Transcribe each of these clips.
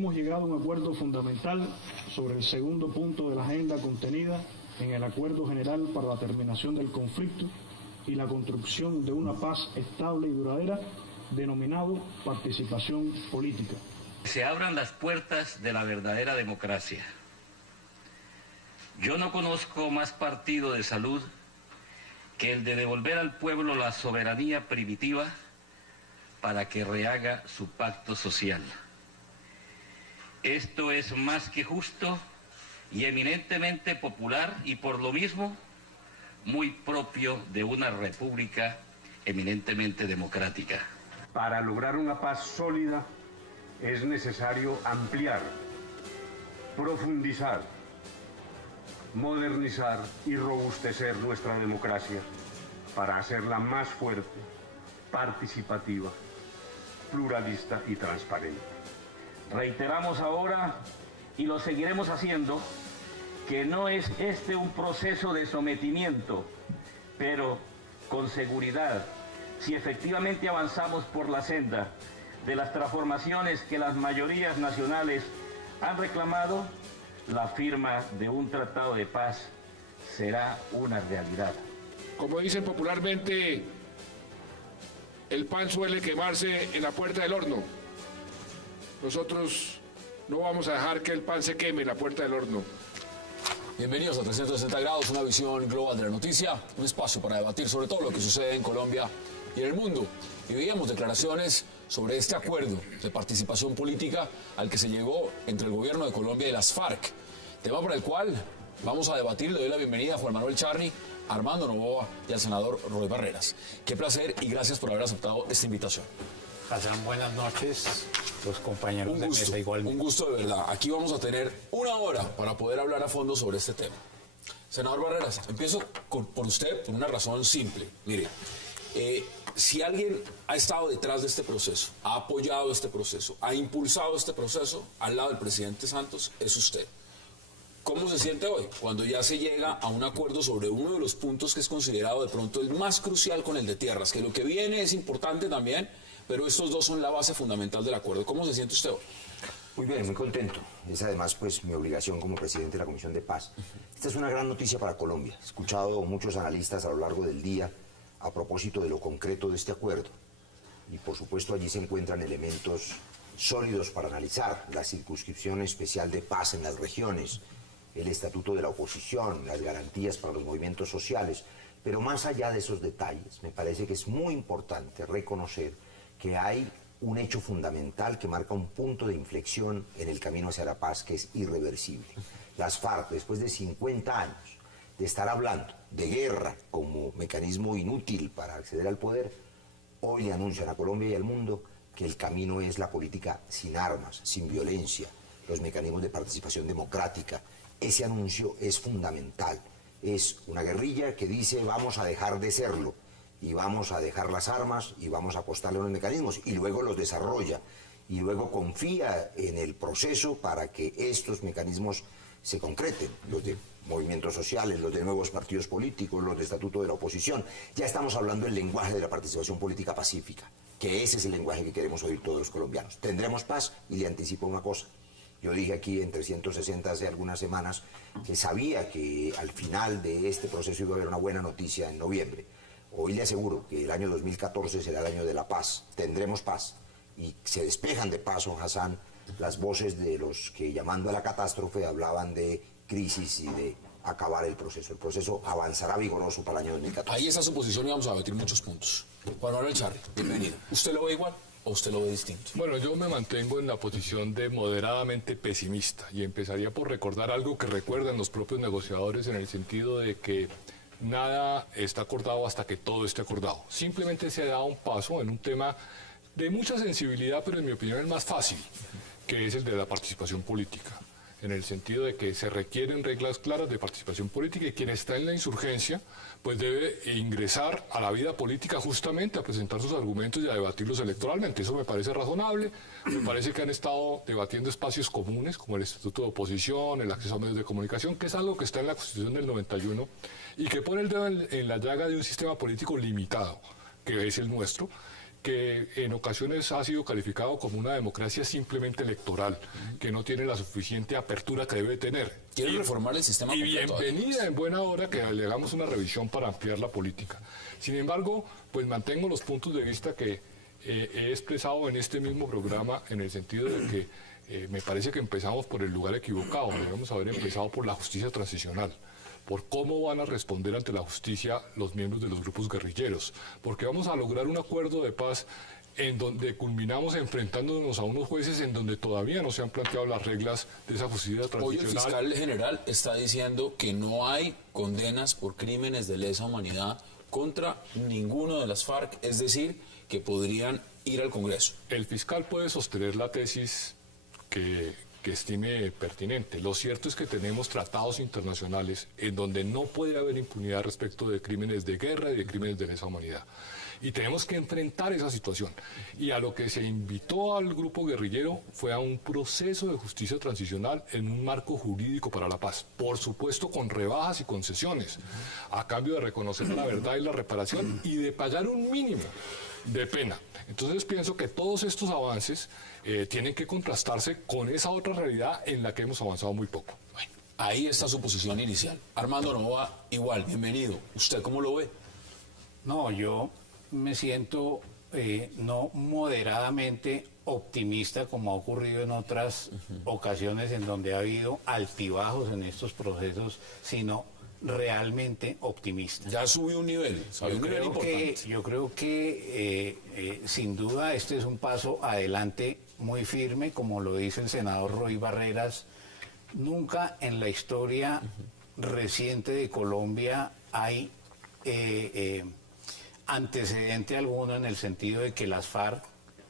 hemos llegado a un acuerdo fundamental sobre el segundo punto de la agenda contenida en el Acuerdo General para la Terminación del Conflicto y la construcción de una paz estable y duradera, denominado participación política. Se abran las puertas de la verdadera democracia. Yo no conozco más partido de salud que el de devolver al pueblo la soberanía primitiva para que rehaga su pacto social. Esto es más que justo y eminentemente popular y por lo mismo muy propio de una república eminentemente democrática. Para lograr una paz sólida es necesario ampliar, profundizar, modernizar y robustecer nuestra democracia para hacerla más fuerte, participativa, pluralista y transparente. Reiteramos ahora, y lo seguiremos haciendo, que no es este un proceso de sometimiento, pero con seguridad, si efectivamente avanzamos por la senda de las transformaciones que las mayorías nacionales han reclamado, la firma de un tratado de paz será una realidad. Como dicen popularmente, el pan suele quemarse en la puerta del horno. Nosotros no vamos a dejar que el pan se queme en la puerta del horno. Bienvenidos a 360 grados, una visión global de la noticia, un espacio para debatir sobre todo lo que sucede en Colombia y en el mundo. Y veíamos declaraciones sobre este acuerdo de participación política al que se llegó entre el gobierno de Colombia y las FARC, tema por el cual vamos a debatir. Le doy la bienvenida a Juan Manuel Charri, Armando Noboa y al senador Roy Barreras. Qué placer y gracias por haber aceptado esta invitación. Hassan, buenas noches, los compañeros de mesa igualmente. Un gusto de verdad. Aquí vamos a tener una hora para poder hablar a fondo sobre este tema. Senador Barreras, empiezo por usted por una razón simple. Mire, si alguien ha estado detrás de este proceso, ha apoyado este proceso, ha impulsado este proceso al lado del presidente Santos, es usted. ¿Cómo se siente hoy cuando ya se llega a un acuerdo sobre uno de los puntos que es considerado de pronto el más crucial con el de tierras? Que lo que viene es importante también, pero estos dos son la base fundamental del acuerdo. ¿Cómo se siente usted hoy? Muy bien, muy contento. Es además pues mi obligación como presidente de la Comisión de Paz. Esta es una gran noticia para Colombia. He escuchado muchos analistas a lo largo del día a propósito de lo concreto de este acuerdo. Y por supuesto allí se encuentran elementos sólidos para analizar: la circunscripción especial de paz en las regiones, el estatuto de la oposición, las garantías para los movimientos sociales. Pero más allá de esos detalles, me parece que es muy importante reconocer que hay un hecho fundamental que marca un punto de inflexión en el camino hacia la paz que es irreversible. Las FARC, después de 50 años de estar hablando de guerra como mecanismo inútil para acceder al poder, hoy le anuncian a Colombia y al mundo que el camino es la política sin armas, sin violencia, los mecanismos de participación democrática. Ese anuncio es fundamental. Es una guerrilla que dice vamos a dejar de serlo y vamos a dejar las armas y vamos a apostarle a unos mecanismos, y luego los desarrolla y luego confía en el proceso para que estos mecanismos se concreten, los de movimientos sociales, los de nuevos partidos políticos, los de estatuto de la oposición. Ya estamos hablando del lenguaje de la participación política pacífica, que ese es el lenguaje que queremos oír todos los colombianos. Tendremos paz, y le anticipo una cosa. Yo dije aquí en 360 hace algunas semanas que sabía que al final de este proceso iba a haber una buena noticia en noviembre. Hoy le aseguro que el año 2014 será el año de la paz. Tendremos paz. Y se despejan de paso, Hassan, las voces de los que, llamando a la catástrofe, hablaban de crisis y de acabar el proceso. El proceso avanzará vigoroso para el año 2014. Ahí está su posición y vamos a debatir muchos puntos. Juan Manuel Charri, bienvenido. ¿Usted lo ve igual o usted lo ve distinto? Bueno, yo me mantengo en la posición de moderadamente pesimista y empezaría por recordar algo que recuerdan los propios negociadores, en el sentido de que nada está acordado hasta que todo esté acordado. Simplemente se da un paso en un tema de mucha sensibilidad, pero en mi opinión el más fácil, que es el de la participación política, en el sentido de que se requieren reglas claras de participación política, y quien está en la insurgencia pues debe ingresar a la vida política justamente a presentar sus argumentos y a debatirlos electoralmente. Eso me parece razonable. Me parece que han estado debatiendo espacios comunes como el estatuto de oposición, el acceso a medios de comunicación, que es algo que está en la Constitución del 91 y que pone el dedo en la llaga de un sistema político limitado, que es el nuestro, que en ocasiones ha sido calificado como una democracia simplemente electoral, que no tiene la suficiente apertura que debe tener. Quieren reformar el sistema Y completo, bienvenida en buena hora que le hagamos una revisión para ampliar la política. Sin embargo, pues mantengo los puntos de vista que he expresado en este mismo programa, en el sentido de que me parece que empezamos por el lugar equivocado. Debemos haber empezado por la justicia transicional, por cómo van a responder ante la justicia los miembros de los grupos guerrilleros, porque vamos a lograr un acuerdo de paz en donde culminamos enfrentándonos a unos jueces en donde todavía no se han planteado las reglas de esa justicia Hoy el transicional. fiscal general está diciendo que no hay condenas por crímenes de lesa humanidad contra ninguno de las FARC, es decir, que podrían ir al Congreso. El fiscal puede sostener la tesis que estime pertinente. Lo cierto es que tenemos tratados internacionales en donde no puede haber impunidad respecto de crímenes de guerra y de crímenes de lesa humanidad. Y tenemos que enfrentar esa situación. Y a lo que se invitó al grupo guerrillero fue a un proceso de justicia transicional en un marco jurídico para la paz. Por supuesto, con rebajas y concesiones, a cambio de reconocer la verdad y la reparación y de pagar un mínimo de pena. Entonces pienso que todos estos avances tienen que contrastarse con esa otra realidad en la que hemos avanzado muy poco. Bueno, ahí está su posición inicial. Armando Novoa, igual, bienvenido. ¿Usted cómo lo ve? No, yo me siento no moderadamente optimista como ha ocurrido en otras ocasiones en donde ha habido altibajos en estos procesos, sino realmente optimista. Ya subió un nivel, importante. Yo creo que sin duda este es un paso adelante muy firme, como lo dice el senador Roy Barreras. Nunca en la historia reciente de Colombia hay antecedente alguno en el sentido de que las FARC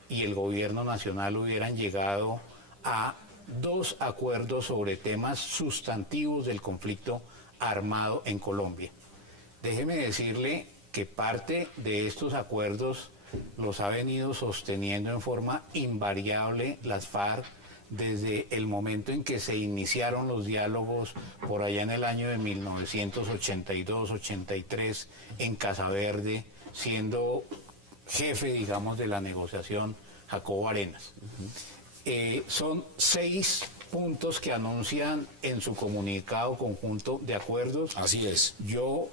y el gobierno nacional hubieran llegado a dos acuerdos sobre temas sustantivos del conflicto armado en Colombia. Déjeme decirle que parte de estos acuerdos los ha venido sosteniendo en forma invariable las FARC desde el momento en que se iniciaron los diálogos por allá en el año de 1982-83 en Casa Verde, siendo jefe, digamos, de la negociación Jacobo Arenas. Son 6 puntos que anuncian en su comunicado conjunto de acuerdos. Así es. Yo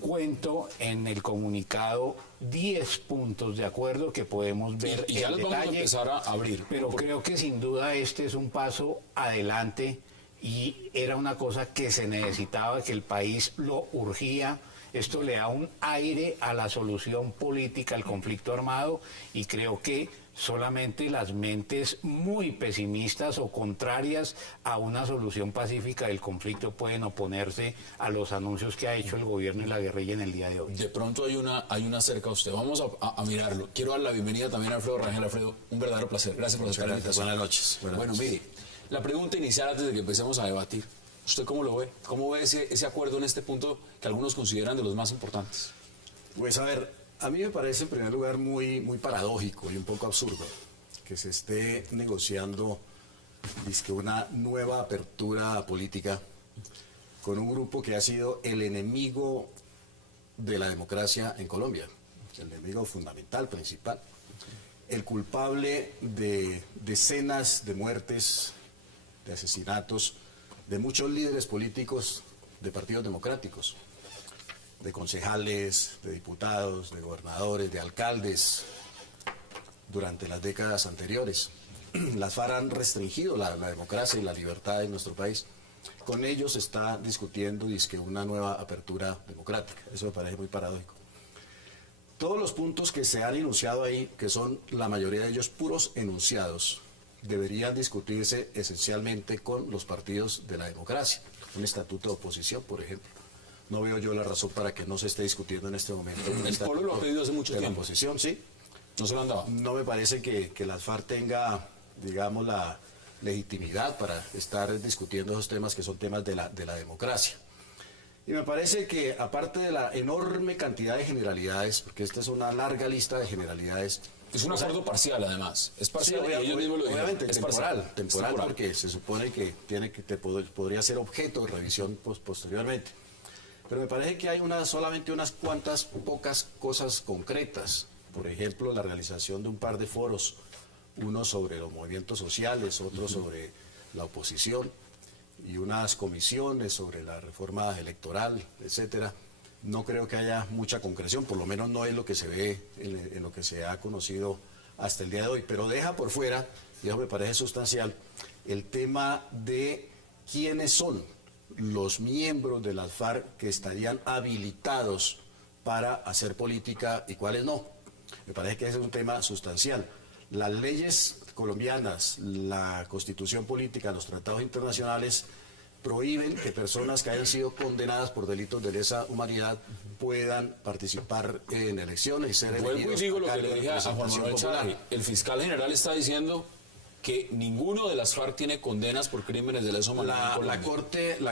cuento en el comunicado 10 puntos de acuerdo que podemos ver Y ya en los vamos a detalle, empezar a abrir. pero creo que sin duda este es un paso adelante y era una cosa que se necesitaba, que el país lo urgía. Esto le da un aire a la solución política al conflicto armado y creo que solamente las mentes muy pesimistas o contrarias a una solución pacífica del conflicto pueden oponerse a los anuncios que ha hecho el gobierno y la guerrilla en el día de hoy. De pronto hay una cerca a usted. Vamos a mirarlo. Quiero dar la bienvenida también a Alfredo Rangel. Alfredo, un verdadero placer. Gracias por aceptar la invitación. Buenas noches. Bueno, mire, la pregunta inicial antes de que empecemos a debatir. ¿Usted cómo lo ve? ¿Cómo ve ese acuerdo en este punto que algunos consideran de los más importantes? Pues a ver, a mí me parece en primer lugar muy paradójico y un poco absurdo que se esté negociando dizque una nueva apertura política con un grupo que ha sido el enemigo de la democracia en Colombia, el enemigo fundamental, principal, el culpable de decenas de muertes, de asesinatos, de muchos líderes políticos de partidos democráticos, de concejales, de diputados, de gobernadores, de alcaldes, durante las décadas anteriores. Las FARC han restringido la democracia y la libertad en nuestro país. Con ellos se está discutiendo dizque una nueva apertura democrática. Eso me parece muy paradójico. Todos los puntos que se han enunciado ahí, que son la mayoría de ellos puros enunciados, deberían discutirse esencialmente con los partidos de la democracia. Un estatuto de oposición, por ejemplo. No veo yo la razón para que no se esté discutiendo en este momento. El pueblo lo ha pedido hace mucho tiempo. La oposición, sí. No se lo han dado. No me parece que las FARC tenga, digamos, la legitimidad para estar discutiendo esos temas que son temas de la democracia. Y me parece que, aparte de la enorme cantidad de generalidades, porque esta es una larga lista de generalidades. Es un acuerdo parcial, además. Es parcial, sí, y ellos mismos lo dijeron. Obviamente, es temporal, temporal, porque se supone que podría ser objeto de revisión posteriormente. Pero me parece que hay solamente unas cuantas pocas cosas concretas por ejemplo, la realización de un par de foros, uno sobre los movimientos sociales, otro sobre la oposición, y unas comisiones sobre la reforma electoral, etcétera. No creo que haya mucha concreción, por lo menos no es lo que se ve en lo que se ha conocido hasta el día de hoy, pero deja por fuera, y eso me parece sustancial, el tema de quiénes son los miembros de las FARC que estarían habilitados para hacer política y cuáles no. Me parece que ese es un tema sustancial. Las leyes colombianas, la constitución política, los tratados internacionales prohíben que personas que hayan sido condenadas por delitos de lesa humanidad puedan participar en elecciones y ser elegidos. Vuelvo y digo lo que le dije a Juan representación Manuel popular. Chalabi. El fiscal general está diciendo que ninguno de las FARC tiene condenas por crímenes de lesa humanidad en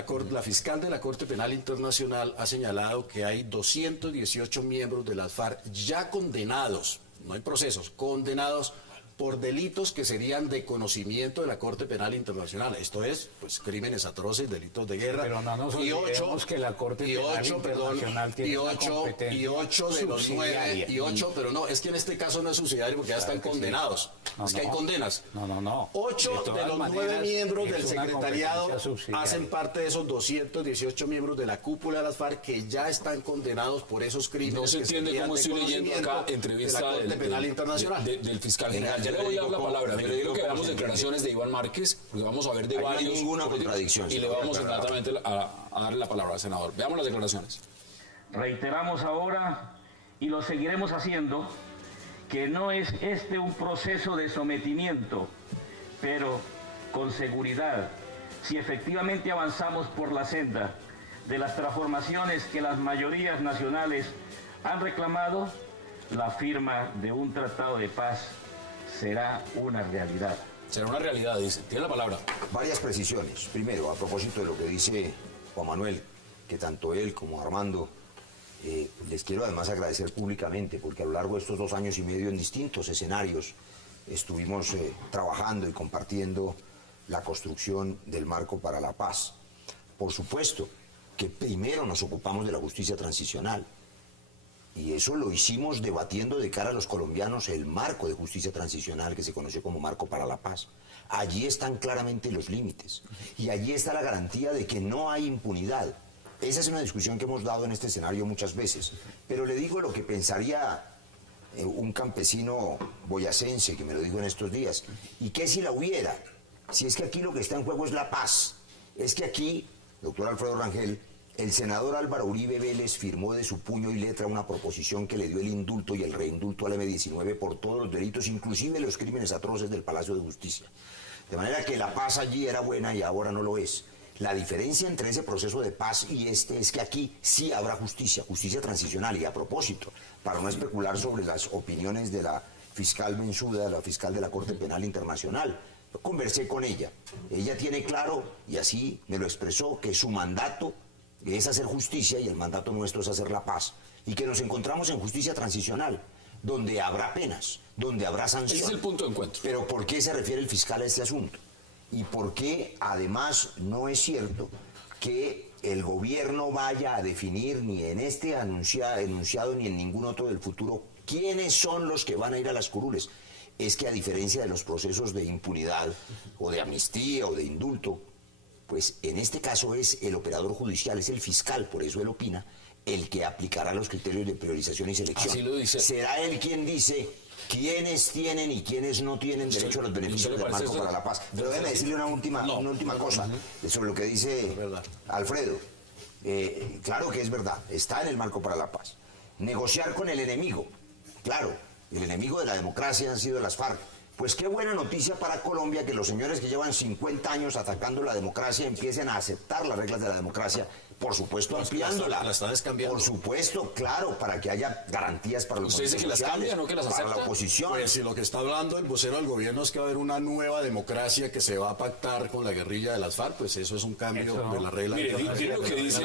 Colombia. La fiscal de la Corte Penal Internacional ha señalado que hay 218 miembros de las FARC ya condenados, no hay procesos, condenados por delitos que serían de conocimiento de la Corte Penal Internacional. Esto es, pues, crímenes atroces, delitos de guerra. Pero no nos olvidemos que la Corte Penal Internacional tiene una competencia de los 9, y 8, pero no, es que en este caso no es subsidiario porque ya están condenados. Es que hay condenas. No. 8 de los 9 miembros del secretariado hacen parte de esos 218 miembros de la cúpula de las FARC que ya están condenados por esos crímenes. No se entiende cómo estoy leyendo acá entrevista del fiscal general. Ya le voy a dar la palabra, pero digo que veamos declaraciones de Iván Márquez, porque vamos a ver de varios. No hay ninguna contradicción. Y le vamos inmediatamente a darle la palabra al senador. Veamos las declaraciones. Reiteramos ahora, y lo seguiremos haciendo, que no es este un proceso de sometimiento, pero con seguridad, si efectivamente avanzamos por la senda de las transformaciones que las mayorías nacionales han reclamado, la firma de un tratado de paz será una realidad. Será una realidad, dice. Tiene la palabra. Varias precisiones. Primero, a propósito de lo que dice Juan Manuel, que tanto él como Armando, les quiero además agradecer públicamente, porque a lo largo de estos 2 años y medio en distintos escenarios estuvimos trabajando y compartiendo la construcción del marco para la paz. Por supuesto que primero nos ocupamos de la justicia transicional, y eso lo hicimos debatiendo de cara a los colombianos el marco de justicia transicional que se conoció como marco para la paz. Allí están claramente los límites y allí está la garantía de que no hay impunidad. Esa es una discusión que hemos dado en este escenario muchas veces, pero le digo lo que pensaría un campesino boyacense que me lo dijo en estos días. ¿Y qué si la hubiera? Si es que aquí lo que está en juego es la paz. Es que aquí, doctor Alfredo Rangel, el senador Álvaro Uribe Vélez firmó de su puño y letra una proposición que le dio el indulto y el reindulto al M-19 por todos los delitos, inclusive los crímenes atroces del Palacio de Justicia. De manera que la paz allí era buena y ahora no lo es. La diferencia entre ese proceso de paz y este es que aquí sí habrá justicia, justicia transicional. Y a propósito, para no especular sobre las opiniones de la fiscal Bensuda, la fiscal de la Corte Penal Internacional, yo conversé con ella. Ella tiene claro, y así me lo expresó, que su mandato es hacer justicia y el mandato nuestro es hacer la paz. Y que nos encontramos en justicia transicional, donde habrá penas, donde habrá sanciones. Ese es el punto de encuentro. Pero ¿por qué se refiere el fiscal a este asunto? Y por qué, además, no es cierto que el gobierno vaya a definir ni en este enunciado ni en ningún otro del futuro quiénes son los que van a ir a las curules. Es que a diferencia de los procesos de impunidad o de amnistía o de indulto, pues en este caso es el operador judicial, es el fiscal, por eso él opina, el que aplicará los criterios de priorización y selección. Así lo dice. Será él quien dice quiénes tienen y quiénes no tienen derecho a los beneficios del marco para la paz. Pero déjeme decirle una última cosa sobre lo que dice Alfredo. Claro que es verdad, está en el marco para la paz. Negociar con el enemigo, claro, el enemigo de la democracia han sido las FARC. Pues qué buena noticia para Colombia que los señores que llevan 50 años atacando la democracia empiecen a aceptar las reglas de la democracia, por supuesto ampliándola. La están cambiando. Por supuesto, claro, para que haya garantías para los ¿Usted dice que las cambia, no que las acepta? Para la oposición. Pues si lo que está hablando el vocero del gobierno es que va a haber una nueva democracia que se va a pactar con la guerrilla de las FARC, pues eso es un cambio de la regla. Mire, lo que dice,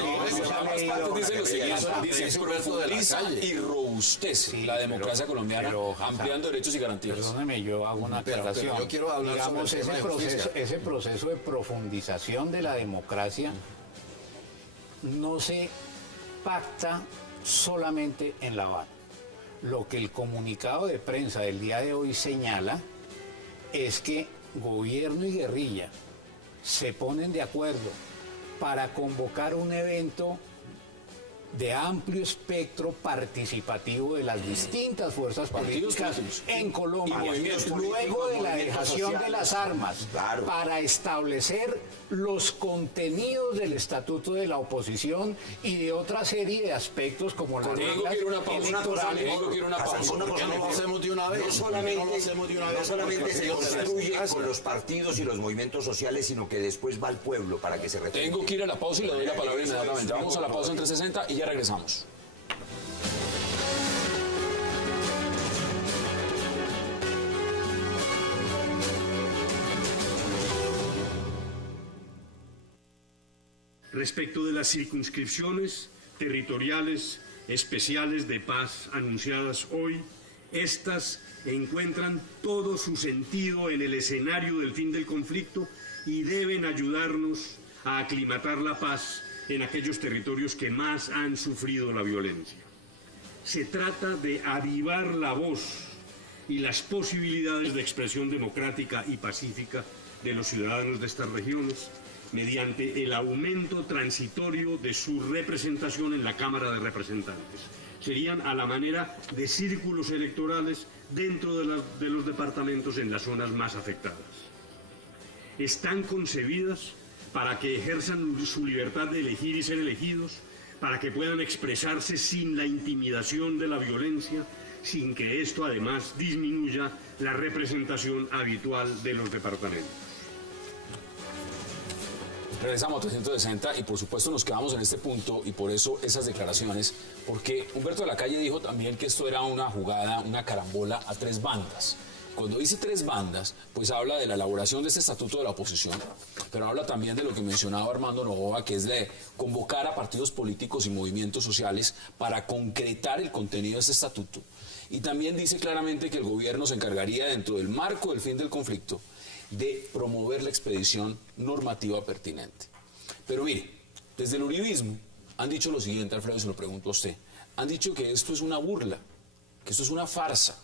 dice lo siguiente, dice profundiza y robustece la democracia colombiana, ampliando derechos y garantías. Perdóneme, yo hago una aclaración. Yo quiero hablar Digamos, sobre ese proceso de profundización de la democracia no se pacta solamente en La Habana. Lo que el comunicado de prensa del día de hoy señala es que gobierno y guerrilla se ponen de acuerdo para convocar un evento de amplio espectro participativo de las distintas fuerzas políticas en Colombia, luego de la dejación de las armas, para establecer los contenidos del estatuto de la oposición y de otra serie de aspectos como las reglas electorales. No lo hacemos de una vez. No solamente se construye con los partidos y los movimientos sociales, sino que después va al pueblo para que se refiera. Tengo que ir a la pausa y le doy la palabra inmediatamente. Vamos a la pausa en 360 y ya regresamos. Respecto de las circunscripciones territoriales especiales de paz anunciadas hoy, estas encuentran todo su sentido en el escenario del fin del conflicto y deben ayudarnos a aclimatar la paz en aquellos territorios que más han sufrido la violencia. Se trata de avivar la voz y las posibilidades de expresión democrática y pacífica de los ciudadanos de estas regiones mediante el aumento transitorio de su representación en la Cámara de Representantes. Serían a la manera de círculos electorales dentro de los departamentos en las zonas más afectadas. Están concebidas para que ejerzan su libertad de elegir y ser elegidos, para que puedan expresarse sin la intimidación de la violencia, sin que esto además disminuya la representación habitual de los departamentos. Regresamos a 360 y por supuesto nos quedamos en este punto y por eso esas declaraciones, porque Humberto de la Calle dijo también que esto era una jugada, una carambola a tres bandas. Cuando dice tres bandas, pues habla de la elaboración de este estatuto de la oposición, pero habla también de lo que mencionaba Armando Noboa, que es de convocar a partidos políticos y movimientos sociales para concretar el contenido de este estatuto. Y también dice claramente que el gobierno se encargaría, dentro del marco del fin del conflicto, de promover la expedición normativa pertinente. Pero mire, desde el uribismo han dicho lo siguiente, Alfredo, se lo pregunto a usted, han dicho que esto es una burla, que esto es una farsa.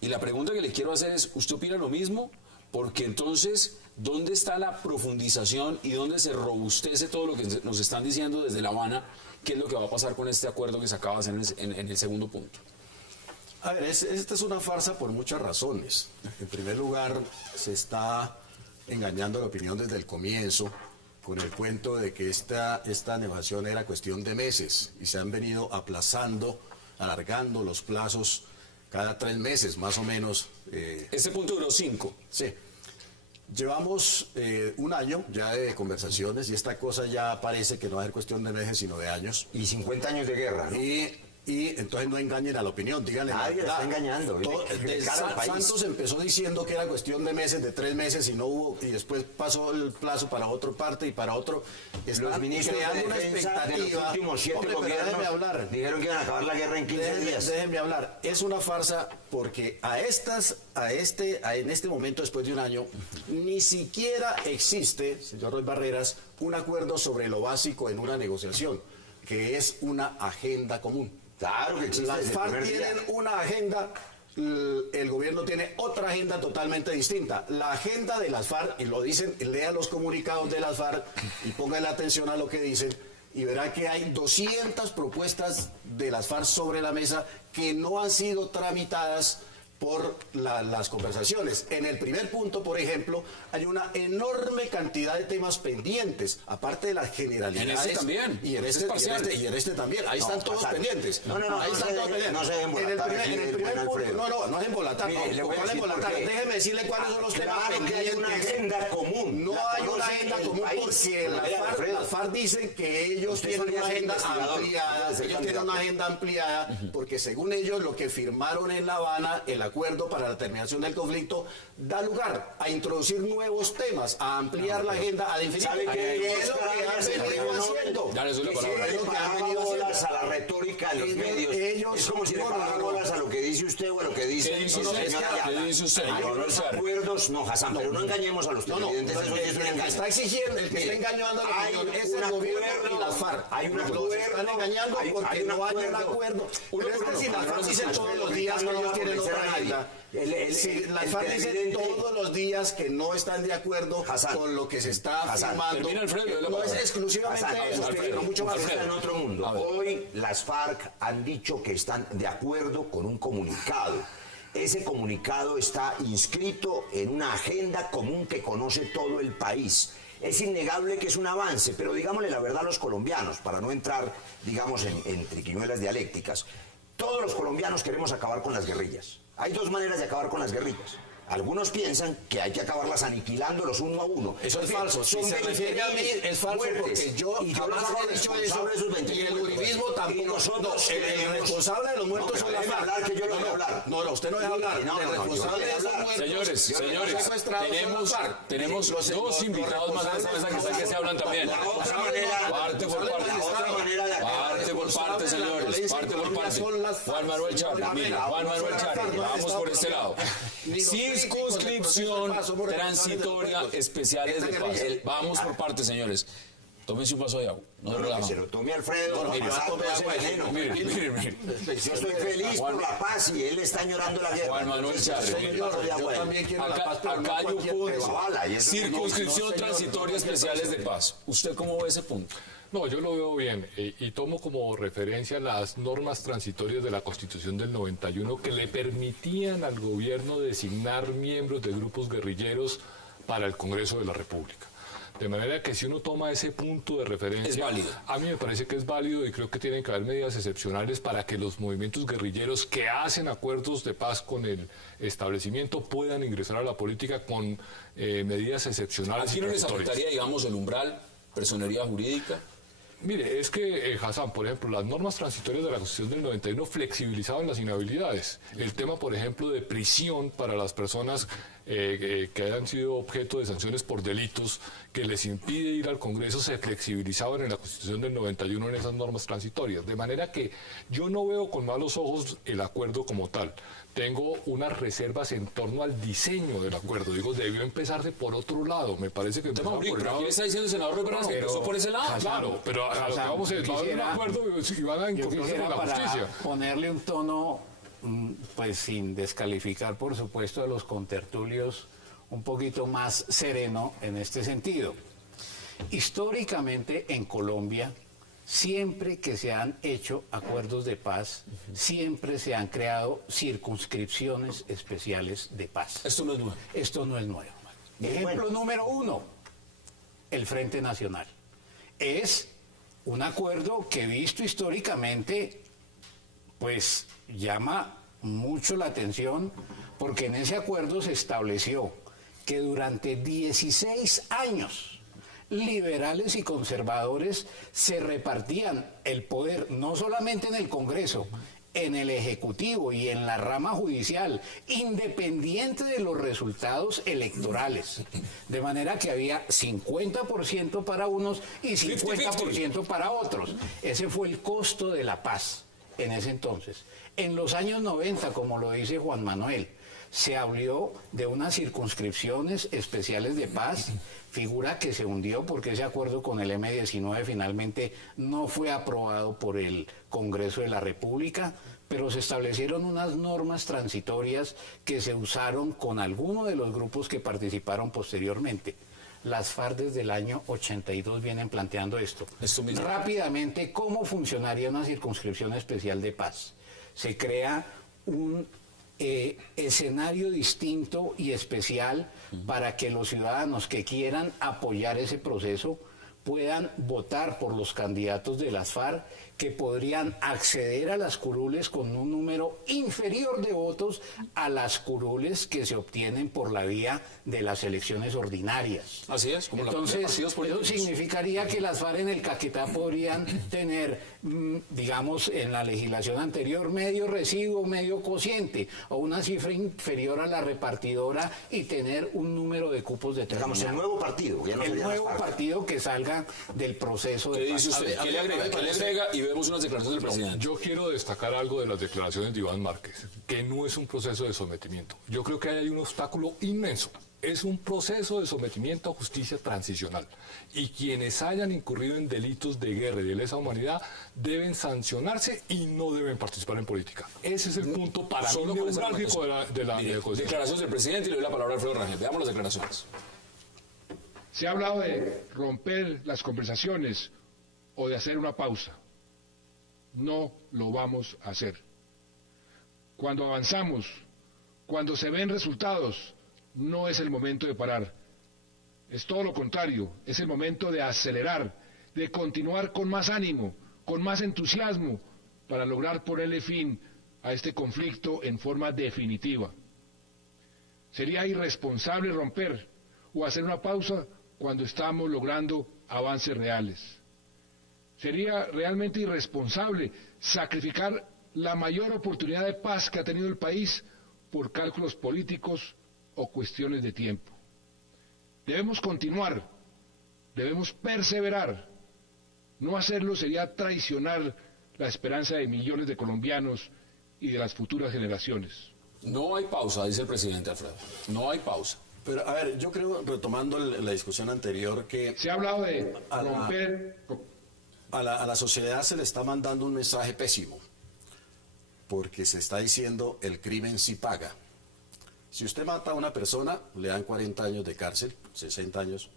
Y la pregunta que le quiero hacer es, ¿usted opina lo mismo? Porque entonces, ¿dónde está la profundización y dónde se robustece todo lo que nos están diciendo desde La Habana? ¿Qué es lo que va a pasar con este acuerdo que se acaba de hacer en el segundo punto? A ver, esta es una farsa por muchas razones. En primer lugar, se está engañando la opinión desde el comienzo con el cuento de que esta negociación era cuestión de meses y se han venido aplazando, alargando los plazos cada 3 meses, más o menos. Este punto duró 5. Sí. Llevamos 1 año ya de conversaciones y esta cosa ya parece que no va a ser cuestión de meses, sino de años. Y 50 años de guerra, ¿no? Y entonces no engañen a la opinión, díganle Nadie la está engañando. Santos empezó diciendo que era cuestión de meses, de 3 meses, y no hubo, y después pasó el plazo para otra parte y para otro. Los ministros de una defensa de los últimos 7 Hombre, gobiernos déjenme hablar. dijeron que iban a acabar la guerra en 15 días. Déjenme hablar. Es una farsa porque en este momento, después de 1 año, ni siquiera existe, señor Roy Barreras, un acuerdo sobre lo básico en una negociación, que es una agenda común. Claro que existe. Las FARC tienen una agenda, el gobierno tiene otra agenda totalmente distinta. La agenda de las FARC, y lo dicen, lea los comunicados de las FARC y pongan atención a lo que dicen, y verá que hay 200 propuestas de las FARC sobre la mesa que no han sido tramitadas por las conversaciones. En el primer punto, por ejemplo, hay una enorme cantidad de temas pendientes, aparte de las generalidades. En este también. Y en este también. Ahí están todos pendientes. Ahí están todos pendientes. No se dejen embolatar. En el primer punto, no es embolatar. Déjeme decirle cuáles son los temas pendientes. Que hay una agenda común. No hay una agenda común porque las FARC dicen que ellos tienen una agenda ampliada. Ellos tienen una agenda ampliada porque según ellos lo que firmaron en La Habana, el acuerdo acuerdo para la terminación del conflicto, da lugar a introducir nuevos temas, a ampliar la agenda, a definir ¿Sabe qué es lo que han venido haciendo. Ya les doy la palabra. Es lo que han Paraba venido haciendo. bolas a la retórica de los medios. Es como si le parara bolas a lo que dice usted o a lo que dice ¿Qué dice el usted? señor ¿Qué Ayala. dice usted? Hay unos acuerdos, no, Hassan, pero no engañemos a los televidentes, eso es un El que engaño. está exigiendo, el que está engañando a la Hay opinión es un el gobierno acuerdo, y las FARC. hay un Los acuerdo, están engañando porque hay un no hay un acuerdo. acuerdo. Uno Pero por es que si uno, las FARC dicen todos los días que ellos tienen otra agenda, si las FARC dicen todos los días que no están de acuerdo Hassan, con lo que se está Hassan, firmando, termina, Alfredo, no es exclusivamente Hassan, eso, usted- pero mucho más. usted está en otro mundo. A ver. Hoy las FARC han dicho que están de acuerdo con un comunicado. Ese comunicado está inscrito en una agenda común que conoce todo el país. Es innegable que es un avance, pero digámosle la verdad a los colombianos, para no entrar, digamos, en triquiñuelas dialécticas. Todos los colombianos queremos acabar con las guerrillas. Hay dos maneras de acabar con las guerrillas. Algunos piensan que hay que acabarlas aniquilándolos uno a uno. Eso es falso. Si Son se refiere a mí, es falso muertes. porque yo y yo jamás los hago he dicho responsables de eso. sus 20.000 Y el muertos. uribismo Y tampoco. nosotros No, el queremos- responsable de los muertos No, son pero las déjeme FARC. hablar, que yo no voy a hablar. No, usted no deja hablar. No, El yo responsable voy de a esos hablar. muertos. Señores, señores, secuestrados son las FARC. tenemos Los dos invitados más de esta mesa que están que se hablan también. La otra manera, Parte por parte. la otra manera de acabar Parte por parte, señores. Parte por parte. Juan Manuel Chávez, mire, Juan Manuel Chávez, vamos por este lado. Circunscripción transitoria especiales de paz. Vamos por partes, señores. Tómense un vaso de agua. No se que relajan. se lo tome Alfredo, Mire, Hassan, no ese veneno. mire. Yo estoy feliz por la paz y él está añorando la guerra. Juan Manuel Chávez, Entonces, mire. yo Yo también quiero la paz, pero no Acá hay un cualquier punto. precio. Bala, y eso Circunscripción no, señor, transitoria no, especiales de paz. ¿Usted cómo ve ese punto? No, yo lo veo bien y tomo como referencia las normas transitorias de la Constitución del 91 que le permitían al gobierno designar miembros de grupos guerrilleros para el Congreso de la República. De manera que si uno toma ese punto de referencia, Es válido. a mí me parece que es válido y creo que tienen que haber medidas excepcionales para que los movimientos guerrilleros que hacen acuerdos de paz con el establecimiento puedan ingresar a la política con medidas excepcionales. Aquí y no les transitorias. afectaría, digamos, el umbral, personería jurídica. Mire, es que, Hassan, por ejemplo, las normas transitorias de la Constitución del 91 flexibilizaban las inhabilidades. El tema, por ejemplo, de prisión para las personas que hayan sido objeto de sanciones por delitos que les impide ir al Congreso se flexibilizaban en la Constitución del 91 en esas normas transitorias. De manera que yo no veo con malos ojos el acuerdo como tal. Tengo unas reservas en torno al diseño del acuerdo. Digo, debió empezarse por otro lado. Me parece que Tema empezaba por jurídico, el pero lado... aquí le está diciendo el senador Rivera que empezó por ese lado. Claro, pero a lo que vamos es, va a haber un acuerdo y van a Yo incorporarse quisiera, con la para justicia. ponerle un tono, pues sin descalificar, por supuesto, a los contertulios, un poquito más sereno en este sentido. Históricamente en Colombia, siempre que se han hecho acuerdos de paz, siempre se han creado circunscripciones especiales de paz. Esto no es nuevo. Esto no es nuevo. Ejemplo número 1, el Frente Nacional. Es un acuerdo que visto históricamente, pues llama mucho la atención, porque en ese acuerdo se estableció que durante 16 años liberales y conservadores se repartían el poder no solamente en el Congreso, en el Ejecutivo y en la rama judicial, independiente de los resultados electorales. De manera que había 50% para unos y 50% para otros. Ese fue el costo de la paz en ese entonces. En los años 90, como lo dice Juan Manuel, se habló de unas circunscripciones especiales de paz, figura que se hundió porque ese acuerdo con el M-19 finalmente no fue aprobado por el Congreso de la República, pero se establecieron unas normas transitorias que se usaron con algunos de los grupos que participaron posteriormente. Las FARC desde el año 82 vienen planteando esto. Mismo. Rápidamente, ¿cómo funcionaría una circunscripción especial de paz? Se crea un escenario distinto y especial para que los ciudadanos que quieran apoyar ese proceso puedan votar por los candidatos de las FARC, que podrían acceder a las curules con un número inferior de votos a las curules que se obtienen por la vía de las elecciones ordinarias. Así es, como Entonces, la partidos políticos. eso significaría que las FARC en el Caquetá podrían tener, digamos, en la legislación anterior, medio residuo, medio cociente, o una cifra inferior a la repartidora y tener un número de cupos determinado. Digamos, el nuevo partido. Ya no El serían las nuevo FARC. partido que salga del proceso ¿Qué de dice paz. usted? ¿Qué le agrega? ¿Qué le agrega? Y vemos unas declaraciones del presidente. Yo quiero destacar algo de las declaraciones de Iván Márquez, que no es un proceso de sometimiento. Yo creo que hay un obstáculo inmenso. Es un proceso de sometimiento a justicia transicional. Y quienes hayan incurrido en delitos de guerra y de lesa humanidad deben sancionarse y no deben participar en política. Ese es el punto para mí Solo con esa neurálgico de la Mire, negociación. declaraciones del presidente y le doy la palabra a Alfredo Rangel. Veamos las declaraciones. Se ha hablado de romper las conversaciones o de hacer una pausa. No lo vamos a hacer. Cuando avanzamos, cuando se ven resultados, no es el momento de parar. Es todo lo contrario, es el momento de acelerar, de continuar con más ánimo, con más entusiasmo, para lograr ponerle fin a este conflicto en forma definitiva. Sería irresponsable romper o hacer una pausa cuando estamos logrando avances reales. Sería realmente irresponsable sacrificar la mayor oportunidad de paz que ha tenido el país por cálculos políticos o cuestiones de tiempo. Debemos continuar, debemos perseverar. No hacerlo sería traicionar la esperanza de millones de colombianos y de las futuras generaciones. No hay pausa, dice el presidente Alfredo. No hay pausa. Pero, a ver, yo creo, retomando la discusión anterior, que Se ha hablado de romper... a la sociedad se le está mandando un mensaje pésimo, porque se está diciendo el crimen sí paga. Si usted mata a una persona, le dan 40 años de cárcel, 60 años,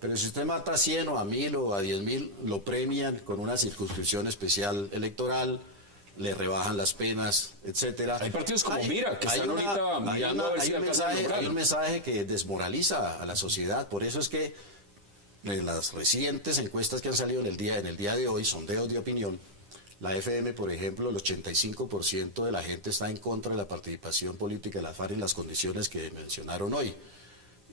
pero si usted mata a 100 o a 1000 o a 10.000, lo premian con una circunscripción especial electoral, le rebajan las penas, etcétera. Hay partidos como Mira, que están ahorita mirando a ver si alcanzan a lograrlo. hay un mensaje que desmoraliza a la sociedad, por eso es que en las recientes encuestas que han salido en el día de hoy, sondeos de opinión, la FM, por ejemplo, el 85% de la gente está en contra de la participación política de la FARC en las condiciones que mencionaron hoy.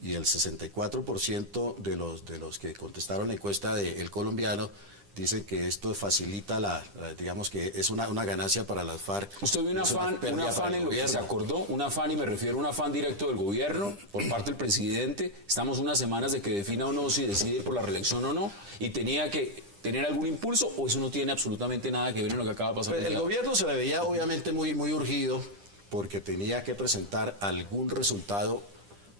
Y el 64% de los que contestaron la encuesta de El Colombiano dicen que esto facilita digamos que es una ganancia para las FARC. Usted ve un afán en lo que se acordó, un afán, y me refiero a un afán directo del gobierno por parte del presidente. Estamos unas semanas de que defina o no si decide ir por la reelección o no, y tenía que tener algún impulso, o eso no tiene absolutamente nada que ver en lo que acaba de pasar. Pues el gobierno se le veía obviamente muy urgido, porque tenía que presentar algún resultado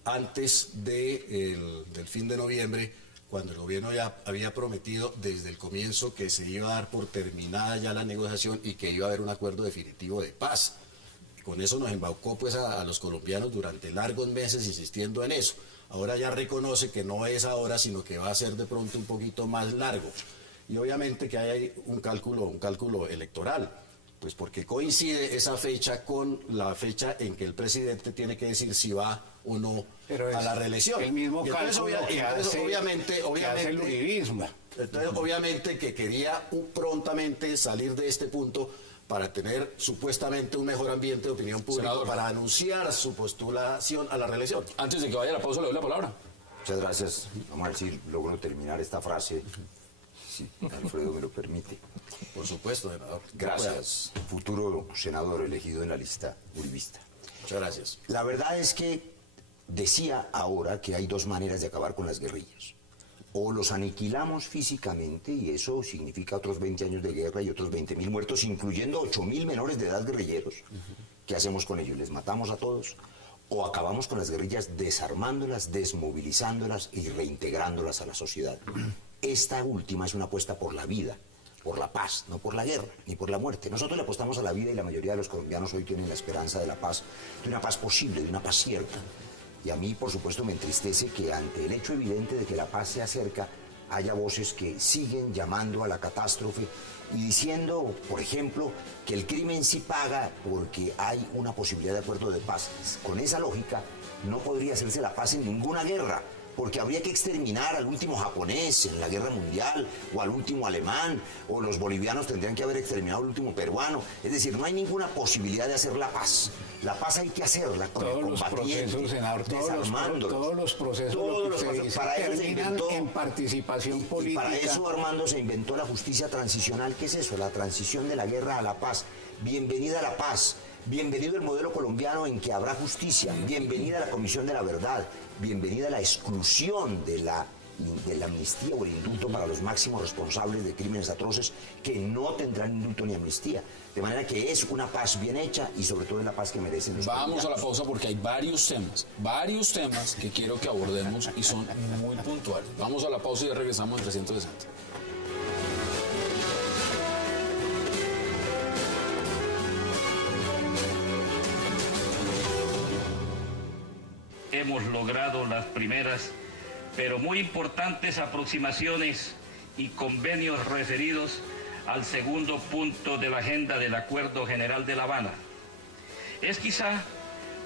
antes del fin de noviembre, cuando el gobierno ya había prometido desde el comienzo que se iba a dar por terminada ya la negociación y que iba a haber un acuerdo definitivo de paz. Con eso nos embaucó pues a los colombianos durante largos meses insistiendo en eso. Ahora ya reconoce que no es ahora, sino que va a ser de pronto un poquito más largo. Y obviamente que hay un cálculo electoral, pues porque coincide esa fecha con la fecha en que el presidente tiene que decir si va o no a la reelección. El mismo cálculo que hace el uribismo. Entonces, obviamente que quería prontamente salir de este punto para tener supuestamente un mejor ambiente de opinión pública, senador, para anunciar su postulación a la reelección. Antes de que vaya a la pausa, le doy la palabra. Muchas gracias. Vamos a ver si logro terminar esta frase, si Alfredo me lo permite. Por supuesto, senador. Gracias, futuro senador elegido en la lista uribista. Muchas gracias. La verdad es que decía ahora que hay dos maneras de acabar con las guerrillas. O los aniquilamos físicamente, y eso significa otros 20 años de guerra y otros 20.000 muertos, incluyendo 8.000 menores de edad guerrilleros. ¿Qué hacemos con ellos? ¿Les matamos a todos? ¿O acabamos con las guerrillas desarmándolas, desmovilizándolas y reintegrándolas a la sociedad? Esta última es una apuesta por la vida, por la paz, no por la guerra, ni por la muerte. Nosotros le apostamos a la vida, y la mayoría de los colombianos hoy tienen la esperanza de la paz, de una paz posible, de una paz cierta. Y a mí, por supuesto, me entristece que ante el hecho evidente de que la paz se acerca, haya voces que siguen llamando a la catástrofe y diciendo, por ejemplo, que el crimen sí paga porque hay una posibilidad de acuerdo de paz. Con esa lógica, no podría hacerse la paz en ninguna guerra, porque habría que exterminar al último japonés en la guerra mundial, o al último alemán, o los bolivianos tendrían que haber exterminado al último peruano. Es decir, no hay ninguna posibilidad de hacer la paz. La paz hay que hacerla con el combatiente, desarmándolos. Todos los procesos para eso se inventó, en participación política. Y para eso, Armando, se inventó la justicia transicional. ¿Qué es eso? La transición de la guerra a la paz. Bienvenida a la paz. Bienvenido el modelo colombiano en que habrá justicia. Bienvenida a la Comisión de la Verdad. Bienvenida a la exclusión de la amnistía o el indulto para los máximos responsables de crímenes atroces, que no tendrán indulto ni amnistía. De manera que es una paz bien hecha y sobre todo es la paz que merecen los Vamos colombianos. a la pausa porque hay varios temas que quiero que abordemos y son muy puntuales. Vamos a la pausa y ya regresamos en 360. Hemos logrado las primeras, pero muy importantes aproximaciones y convenios referidos al segundo punto de la agenda del Acuerdo General de La Habana. Es quizá